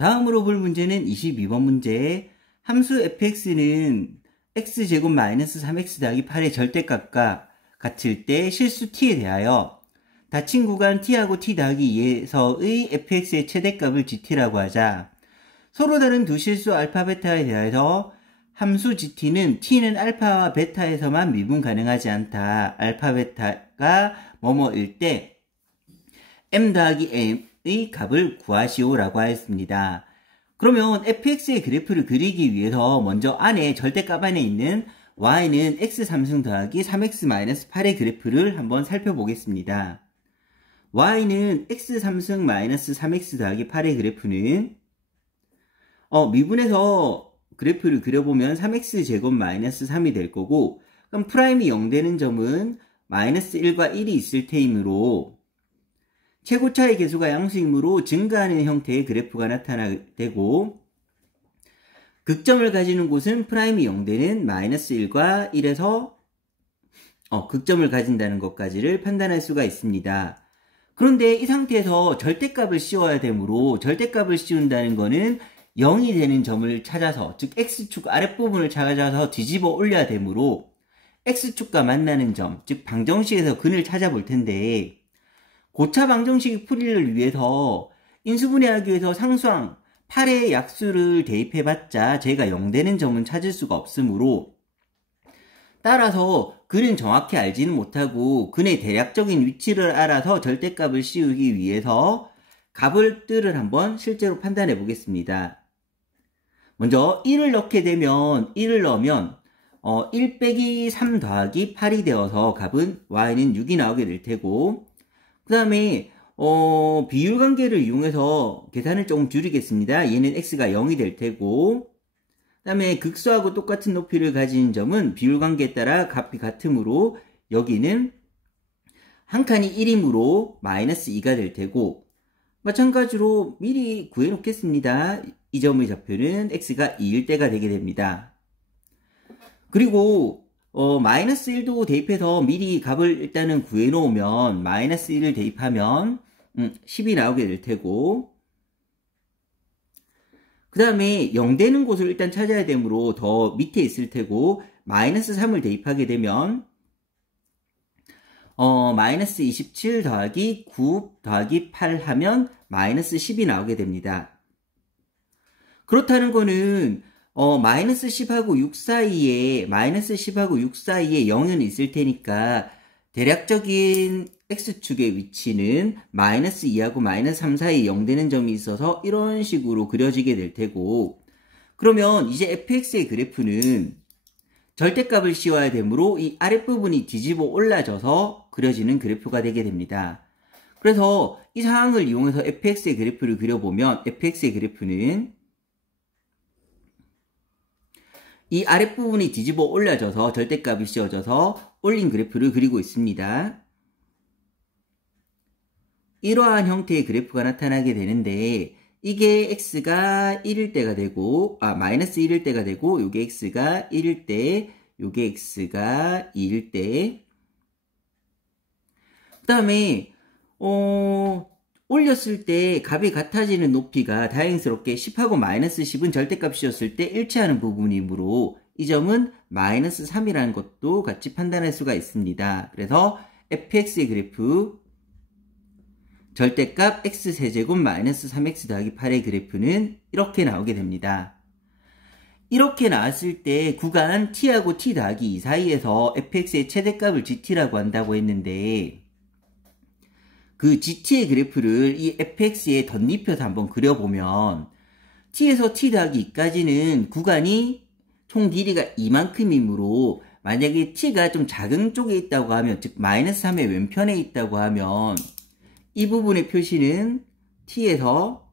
다음으로 볼 문제는 22번 문제. 함수 fx는 x제곱 마이너스 3x 더하기 8의 절대값과 같을 때 실수 t에 대하여 닫힌 구간 t하고 t 더하기 2에서의 fx의 최대값을 gt라고 하자. 서로 다른 두 실수 알파 베타에 대해서 함수 gt는 t는 알파와 베타에서만 미분 가능하지 않다. 알파 베타가 뭐뭐일 때 m 더하기 m의 값을 구하시오 라고 하였습니다. 그러면 fx의 그래프를 그리기 위해서 먼저 안에 절대값 안에 있는 y는 x3승 더하기 3x-8의 그래프를 한번 살펴보겠습니다. y는 x3승 마이너스 3x 더하기 8의 그래프는 미분해서 그래프를 그려보면 3x제곱 마이너스 3이 될 거고, 그럼 프라임이 0 되는 점은 마이너스 1과 1이 있을 테이므로 최고차의 계수가 양수이므로 증가하는 형태의 그래프가 나타나되고, 극점을 가지는 곳은 프라임이 0 되는 마이너스 1과 1에서 극점을 가진다는 것까지를 판단할 수가 있습니다. 그런데 이 상태에서 절대값을 씌워야 되므로 절대값을 씌운다는 것은 0이 되는 점을 찾아서, 즉 x축 아랫부분을 찾아서 뒤집어 올려야 되므로 x축과 만나는 점, 즉 방정식에서 근을 찾아볼 텐데, 고차 방정식 풀이를 위해서 인수분해하기 위해서 상수항 8의 약수를 대입해봤자 저희가 0 되는 점은 찾을 수가 없으므로, 따라서 근은 정확히 알지는 못하고 근의 대략적인 위치를 알아서 절대값을 씌우기 위해서 값을 한번 실제로 판단해 보겠습니다. 먼저 1을 넣게 되면 1을 넣으면 1 빼기 3 더하기 8이 되어서 값은 y는 6이 나오게 될 테고, 그 다음에 비율관계를 이용해서 계산을 조금 줄이겠습니다. 얘는 x가 0이 될 테고, 그 다음에 극수하고 똑같은 높이를 가진 점은 비율관계에 따라 값이 같으므로 여기는 한 칸이 1이므로 마이너스 2가 될 테고, 마찬가지로 미리 구해 놓겠습니다. 이 점의 좌표는 x가 2일 때가 되게 됩니다. 그리고 마이너스 1도 대입해서 미리 값을 일단은 구해 놓으면 마이너스 1을 대입하면 10이 나오게 될 테고, 그 다음에 0 되는 곳을 일단 찾아야 되므로 더 밑에 있을 테고, 마이너스 3을 대입하게 되면 마이너스 27 더하기 9 더하기 8 하면 마이너스 10이 나오게 됩니다. 그렇다는 거는 마이너스 10하고 6 사이에 마이너스 10하고 6 사이에 0은 있을 테니까 대략적인 x축의 위치는 마이너스 2하고 마이너스 3 사이에 0 되는 점이 있어서 이런 식으로 그려지게 될 테고, 그러면 이제 fx의 그래프는 절대값을 씌워야 되므로 이 아랫부분이 뒤집어 올라져서 그려지는 그래프가 되게 됩니다. 그래서 이 상황을 이용해서 fx의 그래프를 그려보면 fx의 그래프는 이 아랫부분이 뒤집어 올려져서 절대값이 씌워져서 올린 그래프를 그리고 있습니다. 이러한 형태의 그래프가 나타나게 되는데, 이게 x가 1일 때가 되고, 마이너스 1일 때가 되고, 요게 x가 1일 때, 요게 x가 2일 때, 그 다음에 올렸을 때 값이 같아지는 높이가 다행스럽게 10하고 마이너스 10은 절대값이었을 때 일치하는 부분이므로 이 점은 마이너스 3이라는 것도 같이 판단할 수가 있습니다. 그래서 fx의 그래프 절대값 x세제곱 마이너스 3x 더하기 8의 그래프는 이렇게 나오게 됩니다. 이렇게 나왔을 때 구간 t하고 t 더하기 2 사이에서 fx의 최대값을 gt라고 한다고 했는데, 그 gt의 그래프를 이 fx에 덧입혀서 한번 그려보면 t에서 t 더하기 2까지는 구간이 총 길이가 이만큼이므로 만약에 t가 좀 작은 쪽에 있다고 하면, 즉 마이너스 3의 왼편에 있다고 하면 이 부분의 표시는 t에서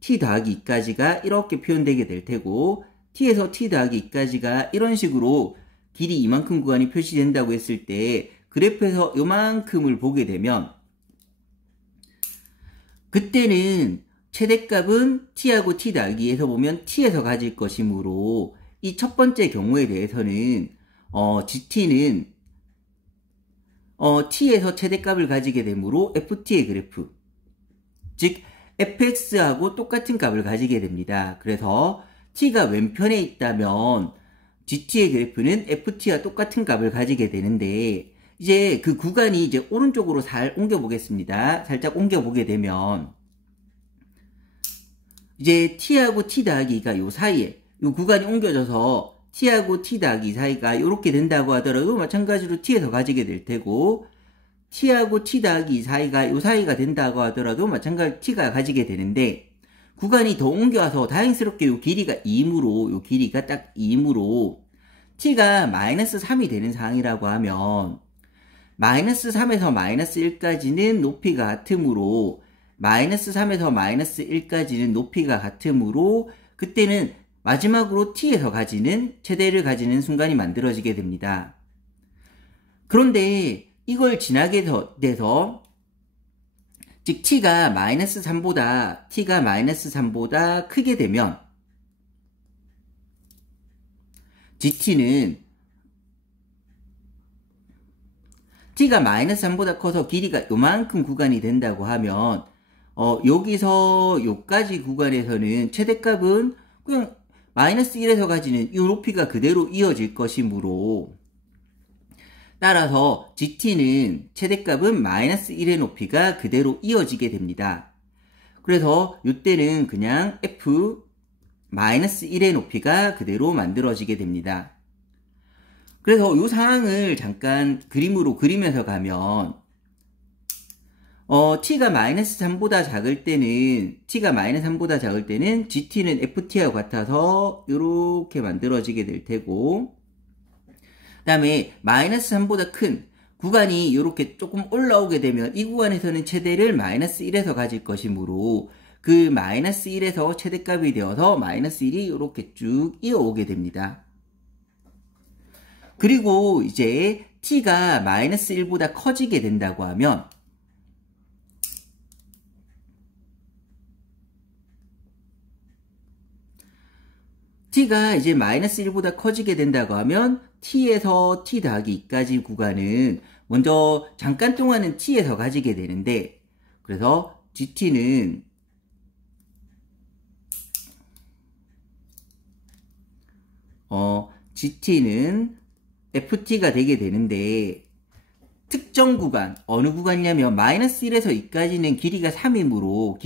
t 더하기 2까지가 이렇게 표현되게 될 테고, t에서 t 더하기 2까지가 이런 식으로 길이 이만큼 구간이 표시된다고 했을 때 그래프에서 요만큼을 보게 되면 그때는 최대값은 t하고 t 더하기에서 보면 t에서 가질 것이므로 이 첫 번째 경우에 대해서는 gt는 t에서 최대값을 가지게 되므로 ft의 그래프, 즉 fx하고 똑같은 값을 가지게 됩니다. 그래서 t가 왼편에 있다면 gt의 그래프는 ft와 똑같은 값을 가지게 되는데, 이제 그 구간이 이제 오른쪽으로 옮겨 보겠습니다. 살짝 옮겨 보게 되면 이제 t하고 t 더하기 2가 요 사이에 요 구간이 옮겨져서 t하고 t 더하기 2 사이가 이렇게 된다고 하더라도 마찬가지로 t에서 가지게 될 테고, t하고 t 더하기 2 사이가 요 사이가 된다고 하더라도 마찬가지로 t가 가지게 되는데, 구간이 더 옮겨와서 다행스럽게 요 길이가 2이므로, 요 길이가 딱 2이므로 t가 마이너스 3이 되는 상황이라고 하면 마이너스 3에서 마이너스 1까지는 높이가 같으므로, 마이너스 3에서 마이너스 1까지는 높이가 같으므로 그때는 마지막으로 t에서 가지는 최대를 가지는 순간이 만들어지게 됩니다. 그런데 이걸 지나게 돼서 즉 t가 마이너스 3보다 크게 되면 gt는 t가 마이너스 3보다 커서 길이가 요만큼 구간이 된다고 하면 여기서 요까지 구간에서는 최대값은 그냥 마이너스 1에서 가지는 이 높이가 그대로 이어질 것이므로, 따라서 gt는 최대값은 마이너스 1의 높이가 그대로 이어지게 됩니다. 그래서 이때는 그냥 f 마이너스 1의 높이가 그대로 만들어지게 됩니다. 그래서 이 상황을 잠깐 그림으로 그리면서 가면 t가 마이너스 3보다 작을 때는 gt는 ft하고 같아서 이렇게 만들어지게 될 테고, 그 다음에 마이너스 3보다 큰 구간이 이렇게 조금 올라오게 되면 이 구간에서는 최대를 마이너스 1에서 가질 것이므로 그 마이너스 1에서 최대값이 되어서 마이너스 1이 이렇게 쭉 이어오게 됩니다. 그리고 이제 t가 마이너스 1보다 커지게 된다고 하면 t가 이제 마이너스 1보다 커지게 된다고 하면 t에서 t 더하기 2까지 구간은 먼저 잠깐 동안은 t에서 가지게 되는데, 그래서 gt는 ft가 되게 되는데, 특정 구간, 어느 구간이냐면 마이너스 1에서 2까지는 길이가 3이므로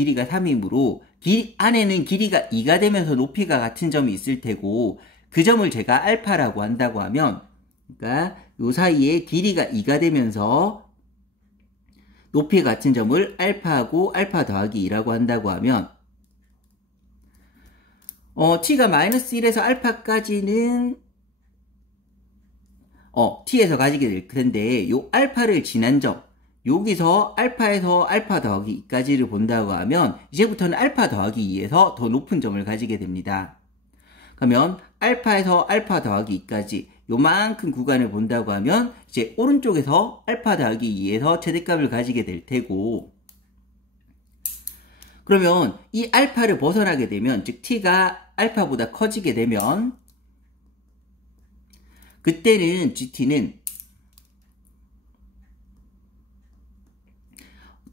길 안에는 길이가 2가 되면서 높이가 같은 점이 있을 테고, 그 점을 제가 알파라고 한다고 하면, 그러니까 요 사이에 길이가 2가 되면서 높이가 같은 점을 알파하고 알파 더하기 2라고 한다고 하면, t가 마이너스 1에서 알파까지는 t에서 가지게 될 텐데, 요 알파를 지난 점, 여기서 알파에서 알파 더하기 2까지를 본다고 하면 이제부터는 알파 더하기 2에서 더 높은 점을 가지게 됩니다. 그러면 알파에서 알파 더하기 2까지 요만큼 구간을 본다고 하면 이제 오른쪽에서 알파 더하기 2에서 최대값을 가지게 될 테고, 그러면 이 알파를 벗어나게 되면, 즉 t가 알파보다 커지게 되면 그때는 gt는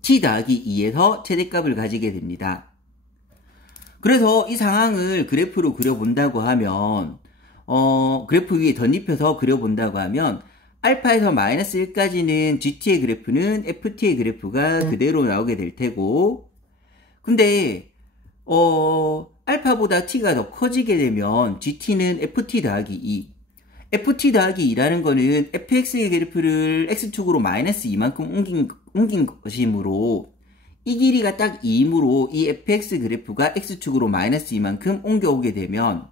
t 더하기 2에서 최대값을 가지게 됩니다. 그래서 이 상황을 그래프로 그려본다고 하면, 그래프 위에 덧입혀서 그려본다고 하면, 알파에서 마이너스 1까지는 gt의 그래프는 ft의 그래프가 그대로 나오게 될 테고, 근데, 알파보다 t가 더 커지게 되면 gt는 ft 더하기 2, ft 더하기 2라는 거는 fx의 그래프를 x축으로 마이너스 2만큼 옮긴 것이므로 이 길이가 딱 2이므로 이 fx 그래프가 x축으로 마이너스 2만큼 옮겨오게 되면,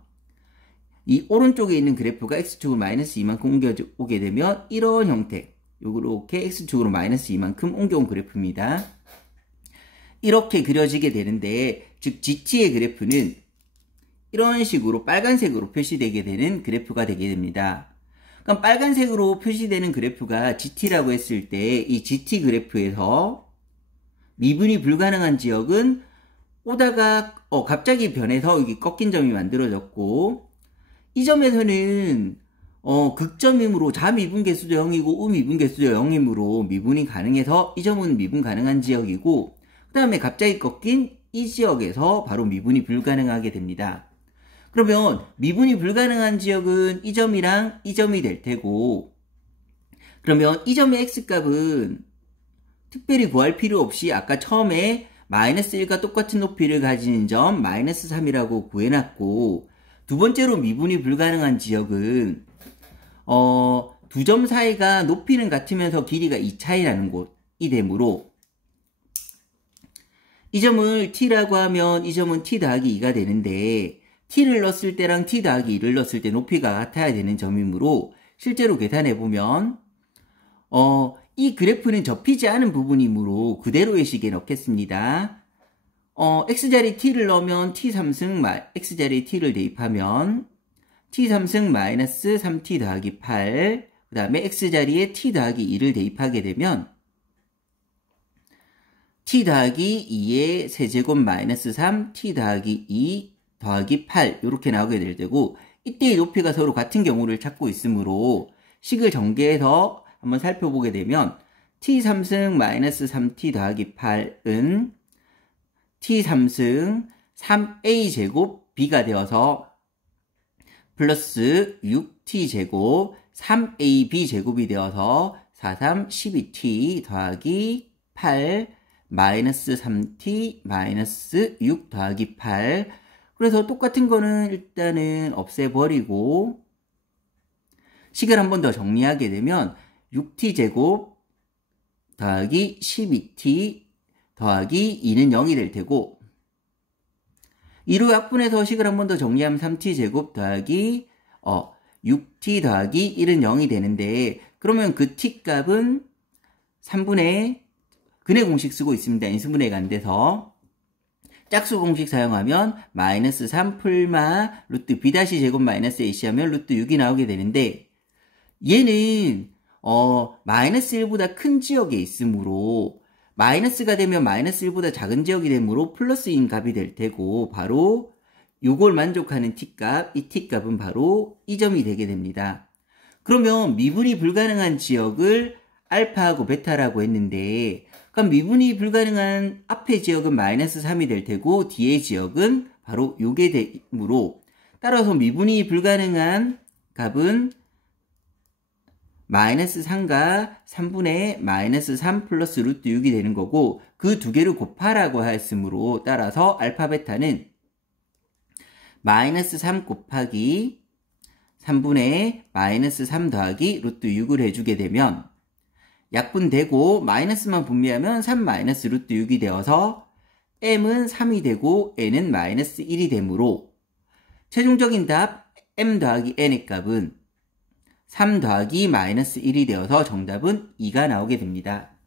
이 오른쪽에 있는 그래프가 x축으로 마이너스 2만큼 옮겨오게 되면 이런 형태, 요렇게 x축으로 마이너스 2만큼 옮겨온 그래프입니다. 이렇게 그려지게 되는데, 즉 gt의 그래프는 이런 식으로 빨간색으로 표시되게 되는 그래프가 되게 됩니다. 그럼 빨간색으로 표시되는 그래프가 gt라고 했을 때 이 gt 그래프에서 미분이 불가능한 지역은 오다가 갑자기 변해서 여기 꺾인 점이 만들어졌고, 이 점에서는 극점이므로 자미분 개수도 0이고 우미분 개수도 0이므로 미분이 가능해서 이 점은 미분 가능한 지역이고, 그 다음에 갑자기 꺾인 이 지역에서 바로 미분이 불가능하게 됩니다. 그러면 미분이 불가능한 지역은 이 점이랑 이 점이 될 테고, 그러면 이 점의 x값은 특별히 구할 필요 없이 아까 처음에 마이너스 1과 똑같은 높이를 가지는 점 마이너스 3이라고 구해놨고, 두 번째로 미분이 불가능한 지역은 두 점 사이가 높이는 같으면서 길이가 2 차이 나는 곳이 되므로 이 점을 t라고 하면 이 점은 t 더하기 2가 되는데 t를 넣었을 때랑 t 더하기 2를 넣었을 때 높이가 같아야 되는 점이므로 실제로 계산해보면 이 그래프는 접히지 않은 부분이므로 그대로의 식에 넣겠습니다. x자리 t를 넣으면 t3승 x자리 t를 대입하면 t3승 마이너스 3t 더하기 8, 그 다음에 x자리에 t 더하기 2를 대입하게 되면 t 더하기 2의 세제곱 마이너스 3, t 더하기 2 더하기 8 이렇게 나오게 될 테고, 이때의 높이가 서로 같은 경우를 찾고 있으므로 식을 전개해서 한번 살펴보게 되면 t3승 마이너스 3t 더하기 8은 t3승 3a제곱 b가 되어서 플러스 6t제곱 3ab제곱이 되어서 4, 3, 12t 더하기 8 마이너스 3t 마이너스 6 더하기 8. 그래서 똑같은 거는 일단은 없애버리고 식을 한 번 더 정리하게 되면 6t제곱 더하기 12t 더하기 2는 0이 될 테고, 2로 약분해서 식을 한 번 더 정리하면 3t제곱 더하기 6t 더하기 1은 0이 되는데, 그러면 그 t값은 3분의 근의 공식 쓰고 있습니다. 인수분해가 안 돼서 짝수 공식 사용하면 마이너스 3 풀마 루트 b 다시 제곱 마이너스 ac 하면 루트 6이 나오게 되는데, 얘는 마이너스 1보다 큰 지역에 있으므로 마이너스가 되면 마이너스 1보다 작은 지역이 되므로 플러스인 값이 될 테고, 바로 요걸 만족하는 t값, 이 t값은 바로 이 점이 되게 됩니다. 그러면 미분이 불가능한 지역을 알파하고 베타라고 했는데, 그럼 미분이 불가능한 앞의 지역은 마이너스 3이 될 테고 뒤의 지역은 바로 요게 되므로, 따라서 미분이 불가능한 값은 마이너스 3과 3분의 마이너스 3 플러스 루트 6이 되는 거고, 그 두 개를 곱하라고 했으므로 따라서 알파 베타는 마이너스 3 곱하기 3분의 마이너스 3 더하기 루트 6을 해주게 되면 약분되고 마이너스만 분리하면 3 마이너스 루트 6이 되어서 m은 3이 되고 n은 마이너스 1이 되므로 최종적인 답 m 더하기 n의 값은 3 더하기 마이너스 1이 되어서 정답은 2가 나오게 됩니다.